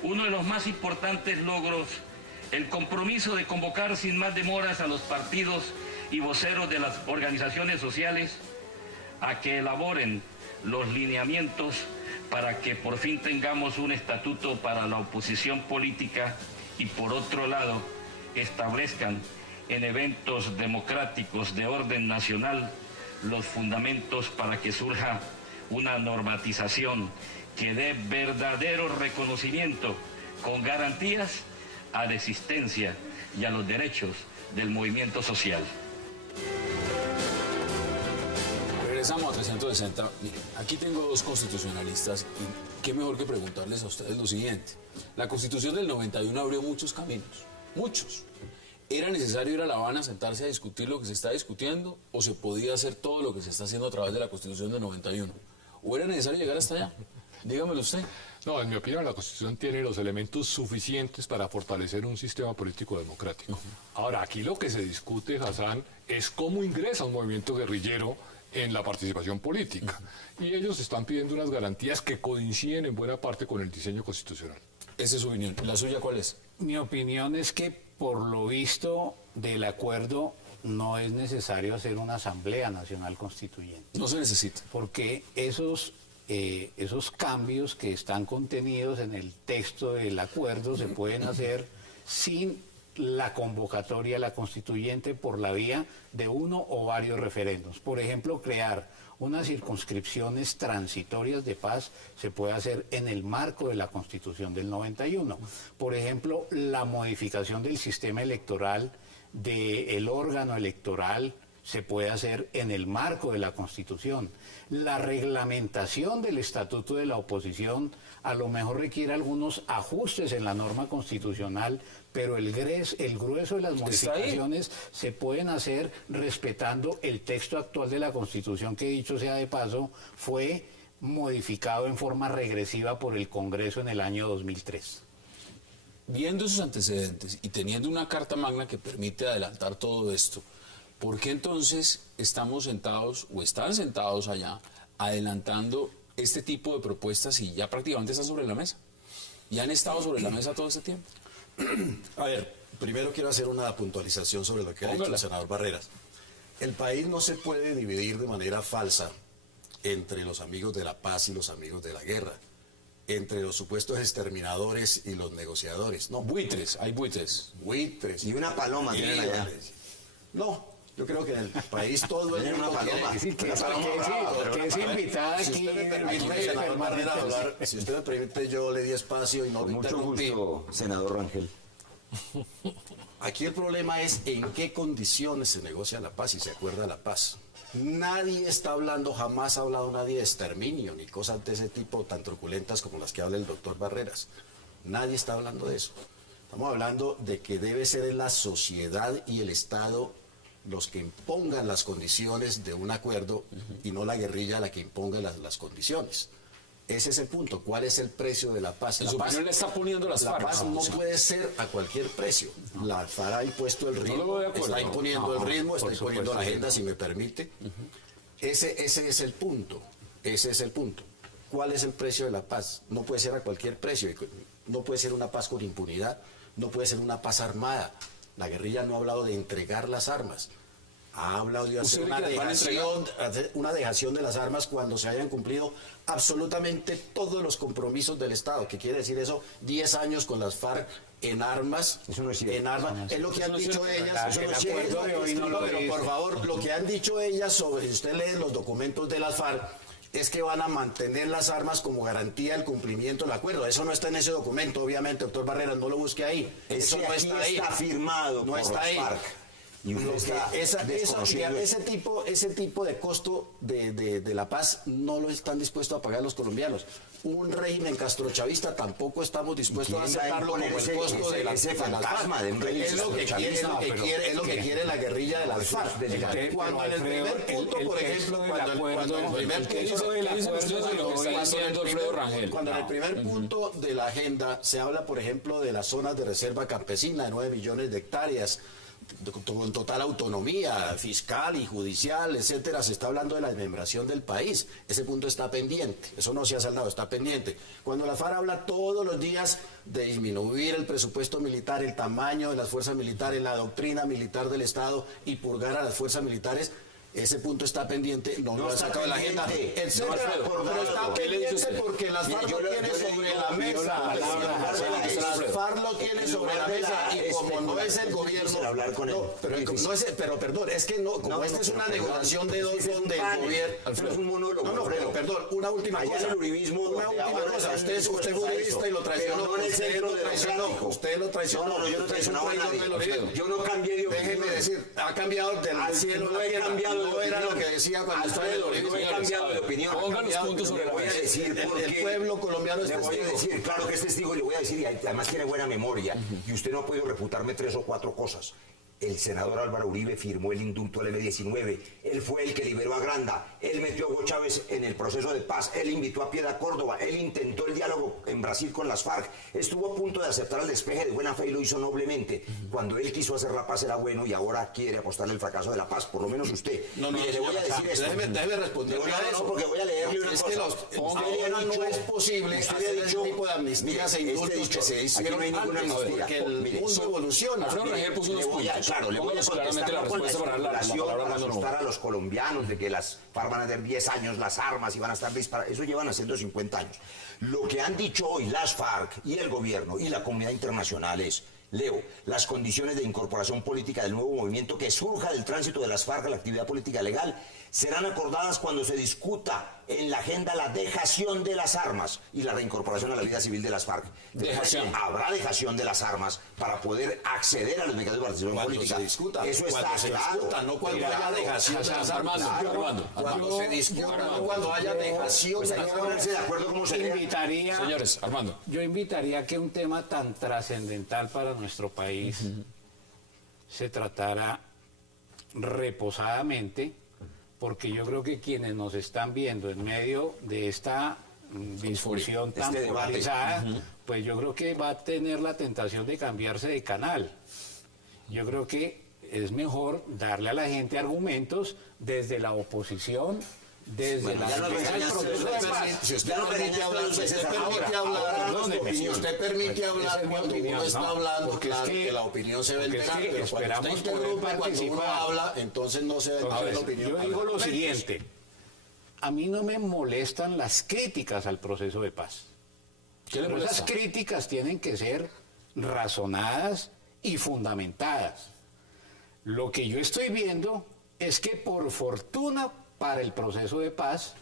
uno de los más importantes logros el compromiso de convocar sin más demoras a los partidos y voceros de las organizaciones sociales a que elaboren los lineamientos para que por fin tengamos un estatuto para la oposición política y por otro lado establezcan en eventos democráticos de orden nacional los fundamentos para que surja una normatización que dé verdadero reconocimiento con garantías a la existencia y a los derechos del movimiento social. Regresamos a 360. Miren, aquí tengo dos constitucionalistas y qué mejor que preguntarles a ustedes lo siguiente. La Constitución del 91 abrió muchos caminos, muchos. ¿Era necesario ir a La Habana a sentarse a discutir lo que se está discutiendo o se podía hacer todo lo que se está haciendo a través de la Constitución del 91? ¿O era necesario llegar hasta allá? Dígamelo usted. No, en mi opinión la Constitución tiene los elementos suficientes para fortalecer un sistema político democrático. Ahora, aquí lo que se discute, Hassan, es cómo ingresa un movimiento guerrillero en la participación política. Y ellos están pidiendo unas garantías que coinciden en buena parte con el diseño constitucional. Esa es su opinión. ¿La suya cuál es? Mi opinión es que, por lo visto del acuerdo, no es necesario hacer una Asamblea Nacional Constituyente. No se necesita. Porque esos cambios que están contenidos en el texto del acuerdo se pueden hacer sin la convocatoria a la constituyente por la vía de uno o varios referendos. Por ejemplo, crear unas circunscripciones transitorias de paz se puede hacer en el marco de la Constitución del 91. Por ejemplo, la modificación del sistema electoral, del órgano electoral, se puede hacer en el marco de la Constitución. La reglamentación del Estatuto de la Oposición a lo mejor requiere algunos ajustes en la norma constitucional, pero el grueso de las modificaciones se pueden hacer respetando el texto actual de la Constitución, que dicho sea de paso, fue modificado en forma regresiva por el Congreso en el año 2003. Viendo esos antecedentes y teniendo una Carta Magna que permite adelantar todo esto, ¿por qué entonces estamos sentados o están sentados allá adelantando este tipo de propuestas y ya prácticamente están sobre la mesa? ¿Y han estado sobre la mesa todo este tiempo? A ver, primero quiero hacer una puntualización sobre lo que ha dicho el senador Barreras. El país no se puede dividir de manera falsa entre los amigos de la paz y los amigos de la guerra, entre los supuestos exterminadores y los negociadores. No, buitres, hay buitres. Buitres. Y una paloma tienen allá. No, yo creo que en el país todo el mundo una paloma. Que es invitada aquí. Si usted me permite, yo le di espacio y no Con lo mucho interrumpí. gusto, senador Rangel. Aquí el problema es en qué condiciones se negocia la paz y se acuerda la paz. Nadie está hablando, jamás ha hablado nadie de exterminio, ni cosas de ese tipo tan truculentas como las que habla el doctor Barreras. Nadie está hablando de eso. Estamos hablando de que debe ser la sociedad y el Estado los que impongan las condiciones de un acuerdo y no la guerrilla la que imponga las condiciones. Ese es el punto. ¿Cuál es el precio de la paz? En su opinión le está poniendo las FARC. La paz no puede ser a cualquier precio. La FARC ha impuesto el ritmo, No lo veo de acuerdo. está imponiendo el ritmo, está por imponiendo la supuesto, agenda, si me permite. Ese es el punto. Ese es el punto. ¿Cuál es el precio de la paz? No puede ser a cualquier precio. No puede ser una paz con impunidad. No puede ser una paz armada. La guerrilla no ha hablado de entregar las armas. Ha hablado de hacer una dejación de las armas cuando se hayan cumplido absolutamente todos los compromisos del Estado. ¿Qué quiere decir eso? 10 años con las FARC en armas. Eso no es cierto. En armas. Es lo que han dicho ellas. Eso no es cierto. Pero por favor, lo que han dicho ellas sobre, si usted lee los documentos de las FARC, es que van a mantener las armas como garantía del cumplimiento del acuerdo. Eso no está en ese documento, obviamente, doctor Barreras, no lo busque ahí. Eso no está ahí. Está firmado no por está las ahí. FARC. Y ese tipo de costo de la paz no lo están dispuestos a pagar los colombianos. Un régimen castrochavista tampoco estamos dispuestos a aceptarlo como el costo de la fantasma de un régimen es lo que quiere la guerrilla de las FARC. Cuando en el primer punto, por ejemplo, cuando en el primer punto de la agenda se habla, por ejemplo, de las zonas de reserva campesina de 9 millones de hectáreas, con total autonomía fiscal y judicial, etcétera, se está hablando de la desmembración del país. Ese punto está pendiente, eso no se ha saldado, está pendiente. Cuando la FARC habla todos los días de disminuir el presupuesto militar, el tamaño de las fuerzas militares, la doctrina militar del Estado y purgar a las fuerzas militares, ese punto está pendiente, no lo ha sacado de la agenda, etcétera, pero está pendiente porque las FARC lo tiene sobre la mesa. Las FARC lo tiene sobre la mesa y como no es el gobierno, pero perdón, es que no, como esta es una negociación de dos donde el gobierno, es un monólogo. No, pero perdón, una última cosa. Usted es uribista y lo traicionó. Usted lo traicionó. No, yo no traicionaba a nadie. Yo no cambié de opinión. Déjeme decir, ha cambiado del cielo a la tierra. No era lo que decía cuando estaba en el origen. No he cambiado de opinión. Pongan los puntos sobre la mesa. El pueblo colombiano es testigo. Le voy a decir, claro que es testigo, y le voy a decir, y además tiene buena memoria, y usted no ha podido refutarme 3 o 4 cosas. El senador Álvaro Uribe firmó el indulto al M-19, él fue el que liberó a Granda, él metió a Hugo Chávez en el proceso de paz, él invitó a Piedra Córdoba, él intentó el diálogo en Brasil con las FARC, estuvo a punto de aceptar el despeje de buena fe y lo hizo noblemente. Cuando él quiso hacer la paz era bueno y ahora quiere apostarle el fracaso de la paz, por lo menos usted. Mire, le voy a decir esto. Déjeme responder. No, porque voy a leerle una cosa. No es posible hacer ese tipo de amnistías e indultos que se hicieron porque el mundo evoluciona. Claro, le voy a contestar la respuesta para asustar a los colombianos de que las FARC van a tener 10 años las armas y van a estar disparadas. Eso llevan haciendo 50 años. Lo que han dicho hoy las FARC y el gobierno y la comunidad internacional es: leo, las condiciones de incorporación política del nuevo movimiento que surja del tránsito de las FARC a la actividad política legal serán acordadas cuando se discuta en la agenda la dejación de las armas y la reincorporación a la vida civil de las FARC. Habrá dejación de las armas para poder acceder a los mecanismos de participación política. Eso está claro. No cuando haya dejación de las armas. Cuando se discuta, no cuando haya dejación de las armas. De acuerdo cómo se invitaría, señores, Armando. Yo invitaría a que un tema tan trascendental para nuestro país se tratara reposadamente, porque yo creo que quienes nos están viendo en medio de esta discusión tan polarizada, pues yo creo que va a tener la tentación de cambiarse de canal. Yo creo que es mejor darle a la gente argumentos desde la oposición, desde la si usted permite hablar, si usted permite hablar cuando uno está hablando, claro que la opinión se va a enterar, pero cuando usted interrumpe cuando uno habla, entonces no se va a enterar la opinión. Yo digo lo siguiente: a mí no me molestan las críticas al proceso de paz. Pero esas críticas tienen que ser razonadas y fundamentadas. Lo que yo estoy viendo es que, por fortuna para el proceso de paz,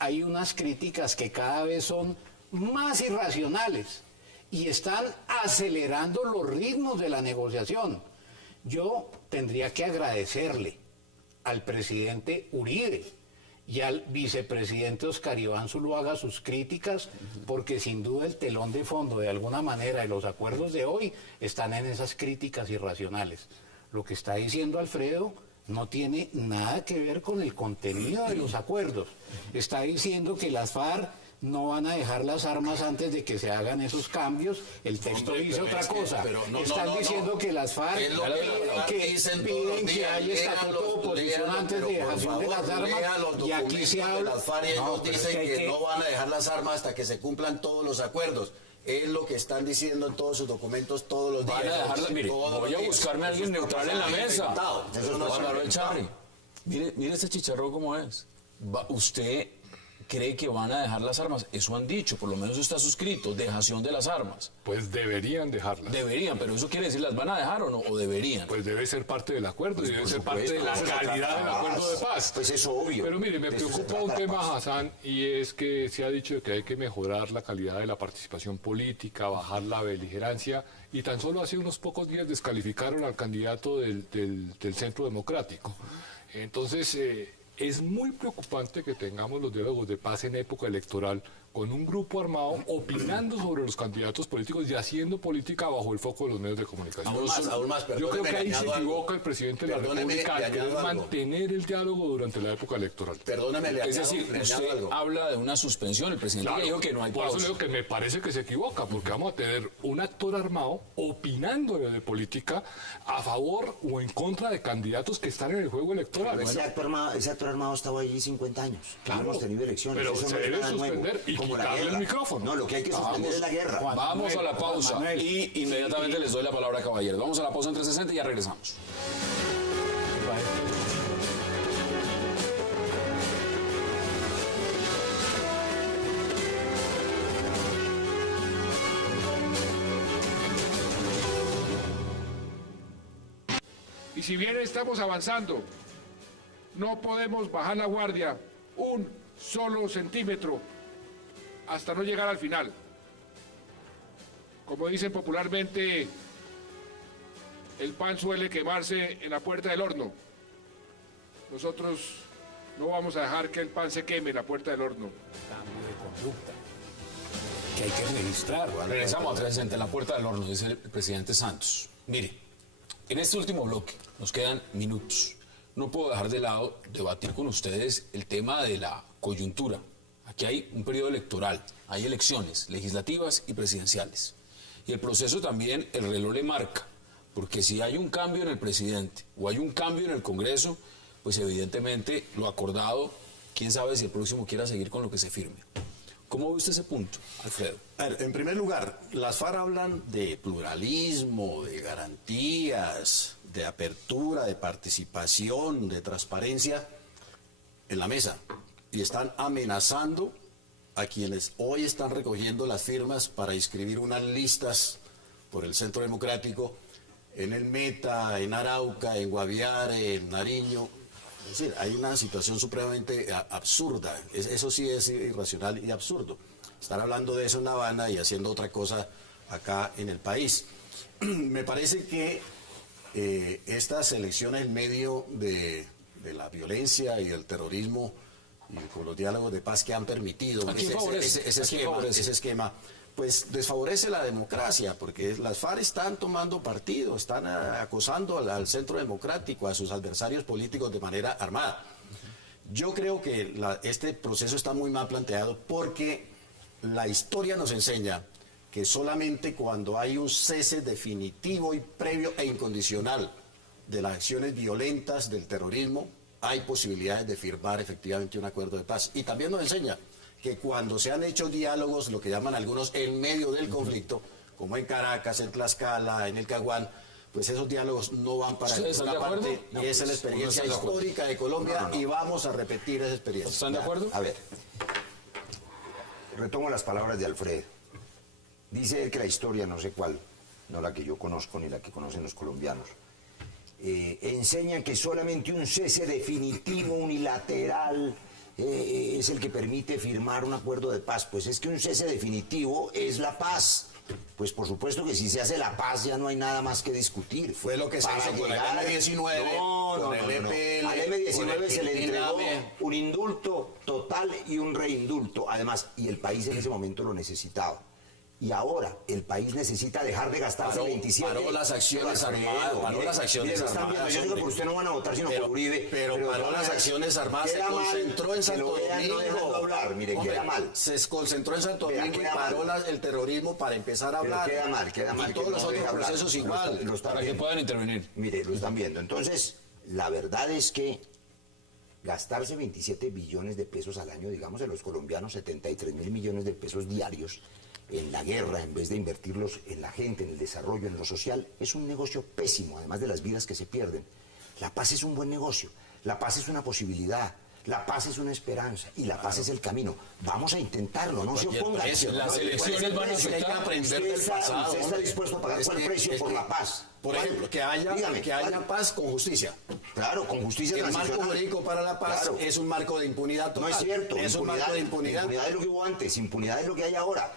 hay unas críticas que cada vez son más irracionales y están acelerando los ritmos de la negociación. Yo tendría que agradecerle al presidente Uribe y al vicepresidente Oscar Iván Zuluaga sus críticas, porque sin duda el telón de fondo, de alguna manera, de los acuerdos de hoy están en esas críticas irracionales. Lo que está diciendo Alfredo no tiene nada que ver con el contenido de los acuerdos. Está diciendo que las FARC no van a dejar las armas antes de que se hagan esos cambios. El texto dice otra cosa. Están diciendo que las FARC piden que haya estatuto de oposición antes de dejación de las armas. Y aquí se habla. Las FARC dicen que no van a dejar las armas hasta que se cumplan todos los acuerdos. Es lo que están diciendo en todos sus documentos todos los días. Van a dejarla, mire, Todos voy los a días. buscarme a alguien Eso es neutral en la mesa. inventado. Eso no es Juan Manuel inventado. Charri, mire este chicharrón cómo es. ¿Usted cree que van a dejar las armas? Eso han dicho, por lo menos está suscrito, dejación de las armas. Pues deberían dejarlas. Deberían, pero eso quiere decir, ¿las van a dejar o no? ¿O deberían? Pues debe ser parte del acuerdo y debe ser parte de la eso se calidad trata del de acuerdo de paz. paz. Pues es obvio. Pero mire, me De eso se preocupa trata un la tema, paz. Hassan, y es que se ha dicho que hay que mejorar la calidad de la participación política, bajar la beligerancia, y tan solo hace unos pocos días descalificaron al candidato del Centro Democrático. Entonces, es muy preocupante que tengamos los diálogos de paz en época electoral con un grupo armado opinando sobre los candidatos políticos y haciendo política bajo el foco de los medios de comunicación. Aún más, Yo creo perdóneme, que ahí le se añado equivoca algo. el presidente de la Perdóneme, República le al querer añado algo. mantener el diálogo durante la época electoral. Perdóneme, le Es añado, decir, le añado usted algo. habla de una suspensión, el presidente Claro, ya dijo que no hay por eso pausa. le digo que me parece que se equivoca, porque vamos a tener un actor armado opinando de política a favor o en contra de candidatos que están en el juego electoral. Pero ese actor armado estaba allí 50 años. Claro, No hemos tenido elecciones. pero eso se no es debe nada nuevo. suspender y Como la quitarle el guerra. micrófono. No, lo que hay que suspender es la guerra. Vamos a la pausa Manuel. y inmediatamente les doy la palabra a caballeros. Vamos a la pausa en 360 y ya regresamos. Y si bien estamos avanzando, no podemos bajar la guardia un solo centímetro hasta no llegar al final. Como dicen popularmente, el pan suele quemarse en la puerta del horno. Nosotros no vamos a dejar que el pan se queme en la puerta del horno. Cambio de conducta que hay que registrar. Regresamos a 360 en la puerta del horno, dice el presidente Santos. Mire, en este último bloque nos quedan minutos. No puedo dejar de lado debatir con ustedes el tema de la coyuntura. Aquí hay un periodo electoral, hay elecciones legislativas y presidenciales. Y el proceso también, el reloj le marca, porque si hay un cambio en el presidente o hay un cambio en el Congreso, pues evidentemente lo acordado, quién sabe si el próximo quiera seguir con lo que se firme. ¿Cómo ve usted ese punto, Alfredo? A ver, en primer lugar, las FARC hablan de pluralismo, de garantías, de apertura, de participación, de transparencia en la mesa. Y están amenazando a quienes hoy están recogiendo las firmas para inscribir unas listas por el Centro Democrático en el Meta, en Arauca, en Guaviare, en Nariño. Es decir, hay una situación supremamente absurda. Eso sí es irracional y absurdo. Estar hablando de eso en La Habana y haciendo otra cosa acá en el país. Me parece que estas elecciones en medio de la violencia y del terrorismo y con los diálogos de paz que han permitido ¿A quién favorece? ese esquema, pues desfavorece la democracia, porque las FARC están tomando partido, están acosando al Centro Democrático, a sus adversarios políticos de manera armada. Yo creo que este proceso está muy mal planteado porque la historia nos enseña que solamente cuando hay un cese definitivo y previo e incondicional de las acciones violentas del terrorismo, hay posibilidades de firmar efectivamente un acuerdo de paz. Y también nos enseña que cuando se han hecho diálogos, lo que llaman algunos en medio del conflicto, como en Caracas, en Tlaxcala, en el Caguán, pues esos diálogos no van para ¿Ustedes están de ninguna acuerdo? parte, No, y esa es la pues, experiencia ¿no están de acuerdo? histórica de Colombia y vamos a repetir esa experiencia. ¿Están de acuerdo? A ver, retomo las palabras de Alfredo. Dice él que la historia, no sé cuál, no la que yo conozco ni la que conocen los colombianos, enseña que solamente un cese definitivo, unilateral, es el que permite firmar un acuerdo de paz. Pues es que un cese definitivo es la paz. Pues por supuesto que si se hace la paz ya no hay nada más que discutir. Fue lo que se Para hizo con el llegar- M-19, con el EPL, Al M-19 con el se le entregó Interamer. un indulto total y un reindulto. Además, y el país en ese momento lo necesitaba. Y ahora el país necesita dejar de gastarse Paró- 27. paró las acciones Pero, Alfredo, armadas, paró mire, las acciones mire, lo están armadas, viendo. Yo digo que hombre. por usted no van a votar sino Pero- por Uribe. pero de paró todas las maneras, acciones armadas, se queda mal concentró en que Santo lo vean no Domingo. dejando hablar, mire, Hombre, queda mal. Se concentró en Santo Vea, Domingo y queda paró mal. el terrorismo para empezar a Pero hablar. queda mal Y que todos los no otros deje hablar. procesos Lo igual. están Para que viendo. puedan intervenir. Mire, lo están viendo. Entonces, la verdad es que gastarse 27 billones de pesos al año, digamos, en los colombianos 73.000 millones de pesos diarios, en la guerra, en vez de invertirlos en la gente, en el desarrollo, en lo social, es un negocio pésimo, además de las vidas que se pierden. La paz es un buen negocio, la paz es una posibilidad, la paz es una esperanza y la paz es el camino. Vamos a intentarlo, no se opongan. Las elecciones van a afectar. Hay que aprender del pasado. ¿Usted está dispuesto a pagar cuál precio por la paz? Por ejemplo, que haya paz con justicia. Claro, con justicia El transicional. marco jurídico para la paz Claro. es un marco de impunidad total. No es cierto. Es un marco de impunidad. Impunidad es lo que hubo antes, impunidad es lo que hay ahora.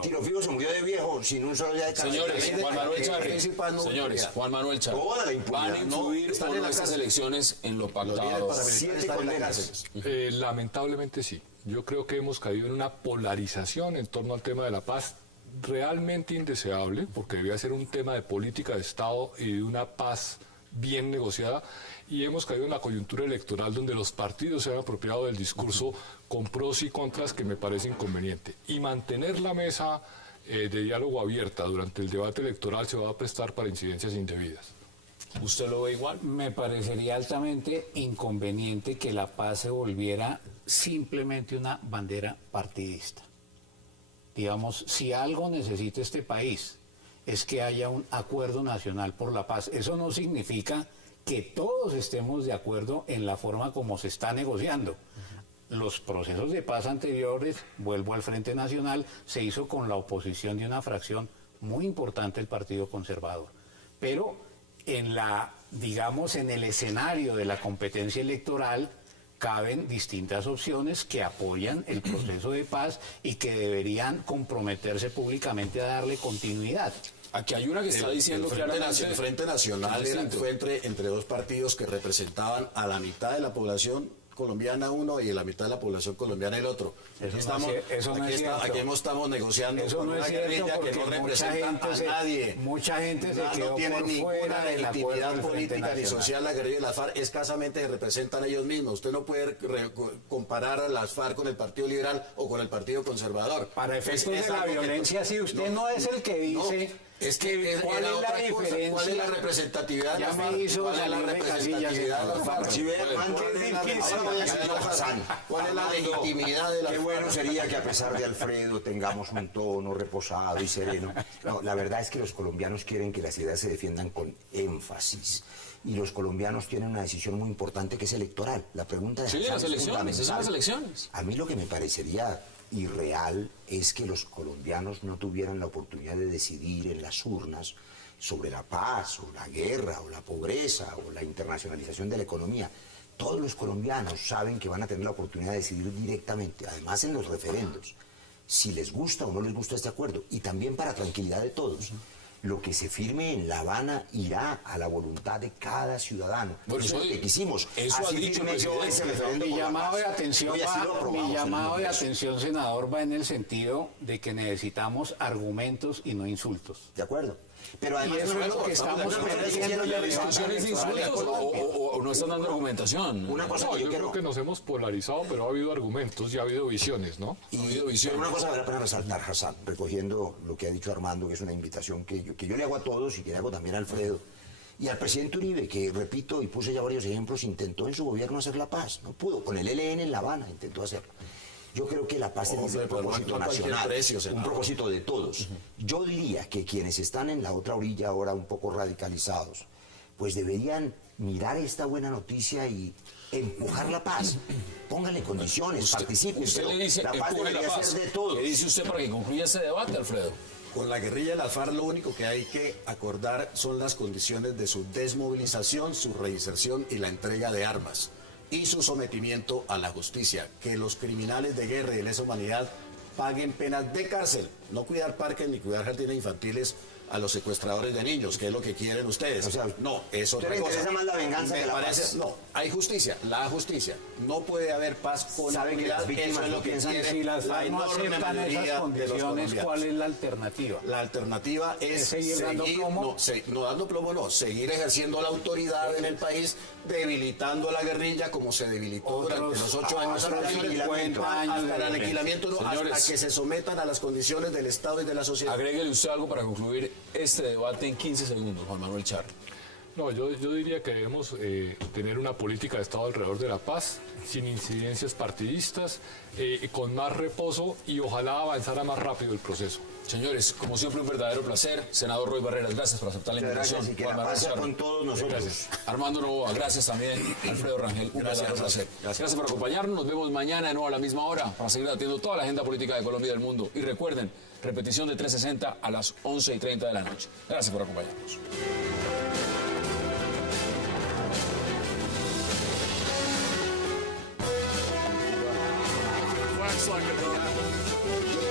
Tiro Fijo se murió de viejo sin un solo día de cárcel. Señores, Juan Manuel Charri, Señores, Juan Manuel Charri, Toda la impunidad. ¿van a influir están o en no la estas cárcel. elecciones en lo Los pactado? líderes paramilitares 7 están en la condenas. cárcel. Lamentablemente sí. Yo creo que hemos caído en una polarización en torno al tema de la paz realmente indeseable, porque debía ser un tema de política de Estado y de una paz bien negociada, y hemos caído en la coyuntura electoral donde los partidos se han apropiado del discurso con pros y contras que me parece inconveniente. Y mantener la mesa de diálogo abierta durante el debate electoral se va a prestar para incidencias indebidas. ¿Usted lo ve igual? Me parecería altamente inconveniente que la paz se volviera simplemente una bandera partidista. Digamos, si algo necesita este país es que haya un acuerdo nacional por la paz. Eso no significa que todos estemos de acuerdo en la forma como se está negociando. Los procesos de paz anteriores, vuelvo al Frente Nacional, se hizo con la oposición de una fracción muy importante del Partido Conservador. Pero en el escenario de la competencia electoral caben distintas opciones que apoyan el proceso de paz y que deberían comprometerse públicamente a darle continuidad. Aquí hay una que está diciendo claramente... El Frente Nacional fue entre dos partidos que representaban a la mitad de la población colombiana uno y la mitad de la población colombiana el otro. Aquí estamos negociando con una guerrilla que no representa a nadie. Mucha gente se quedó no tiene por fuera ninguna del acuerdo legitimidad del Frente política ni Nacional. social. La guerrilla de las FARC escasamente se representan a ellos mismos. Usted no puede comparar a las FARC con el Partido Liberal o con el Partido Conservador. Para efectos de la algo que violencia, si usted no es el que dice... Es que ¿cuál es la diferencia? ¿Cuál es la representatividad de Ya la me FARC? hizo ¿Cuál es la salirme representatividad de la FARC? Si ve, ahora voy a citar a Hassan. ¿Cuál es la legitimidad de la Qué FARC? bueno sería que a pesar de Alfredo tengamos un tono reposado y sereno. No, la verdad es que los colombianos quieren que las ideas se defiendan con énfasis. Y los colombianos tienen una decisión muy importante que es electoral. La pregunta de Sí, Hassan las es elecciones, esas son las fundamental. elecciones. A mí lo que me parecería irreal es que los colombianos no tuvieran la oportunidad de decidir en las urnas sobre la paz, o la guerra, o la pobreza, o la internacionalización de la economía. Todos los colombianos saben que van a tener la oportunidad de decidir directamente, además en los referendos, si les gusta o no les gusta este acuerdo, y también para tranquilidad de todos. Lo que se firme en La Habana irá a la voluntad de cada ciudadano. Bueno, Eso es lo que quisimos. eso Así ha dicho el firmé yo presidente. ese referendo Mi por la llamado paz. de atención Hoy así lo aprobamos en el Congreso. senador, va en el sentido de que necesitamos argumentos y no insultos. De acuerdo. Pero además Y eso es lo que estamos perdiendo en la ¿Discusiones de insultos o no están dando argumentación? Una cosa No, que yo yo creo quiero... que nos hemos polarizado, pero ha habido argumentos y ha habido visiones, ¿no? Pero una cosa vale la pena resaltar, Hassan, recogiendo lo que ha dicho Armando, que es una invitación que yo le hago a todos y que le hago también a Alfredo. Y al presidente Uribe, que repito y puse ya varios ejemplos, intentó en su gobierno hacer la paz. No pudo. Con el ELN en La Habana intentó hacerlo. Yo creo que la paz tiene que ser un propósito nacional, un propósito de todos. Yo diría que quienes están en la otra orilla ahora un poco radicalizados, pues deberían mirar esta buena noticia y empujar la paz. Pónganle condiciones, participen. Usted pero le dice, la paz empuje la debería paz. ser de todos. ¿Qué dice usted para que concluya este debate, Alfredo? Con la guerrilla de las FARC lo único que hay que acordar son las condiciones de su desmovilización, su reinserción y la entrega de armas y su sometimiento a la justicia. Que los criminales de guerra y de lesa humanidad paguen penas de cárcel, no cuidar parques ni cuidar jardines infantiles a los secuestradores de niños, que es lo que quieren ustedes. O sea, no, es otra ¿usted le cosa. interesa más la venganza Me que la parece, paz? no, hay justicia, la justicia. No puede haber paz con ¿Sabe que las impunidad, víctimas eso es no lo que piensan? quiere Si las la FARC no enorme aceptan mayoría esas de los condiciones, colombianos. ¿cuál es la alternativa? La alternativa es seguir dando plomo. no dando plomo, no, seguir ejerciendo la autoridad en el país, debilitando a la guerrilla como se debilitó durante los 8 años otros anteriores, 50 años hasta el de- aniquilamiento, no, Señores. hasta que se sometan a las condiciones del Estado y de la sociedad. Agréguele usted algo para concluir este debate en 15 segundos, Juan Manuel Charri. No, yo diría que debemos tener una política de Estado alrededor de la paz, sin incidencias partidistas, con más reposo y ojalá avanzara más rápido el proceso. Señores, como siempre, un verdadero placer. Senador Roy Barreras, gracias por aceptar la invitación. Gracias y que la paz sea con todos nosotros. Gracias. Armando Novoa, gracias también. Alfredo Rangel, un verdadero placer. Gracias por acompañarnos. Nos vemos mañana de nuevo a la misma hora para seguir debatiendo toda la agenda política de Colombia y del mundo. Y recuerden, repetición de 360 a las 11:30 de la noche. Gracias por acompañarnos. Wax like a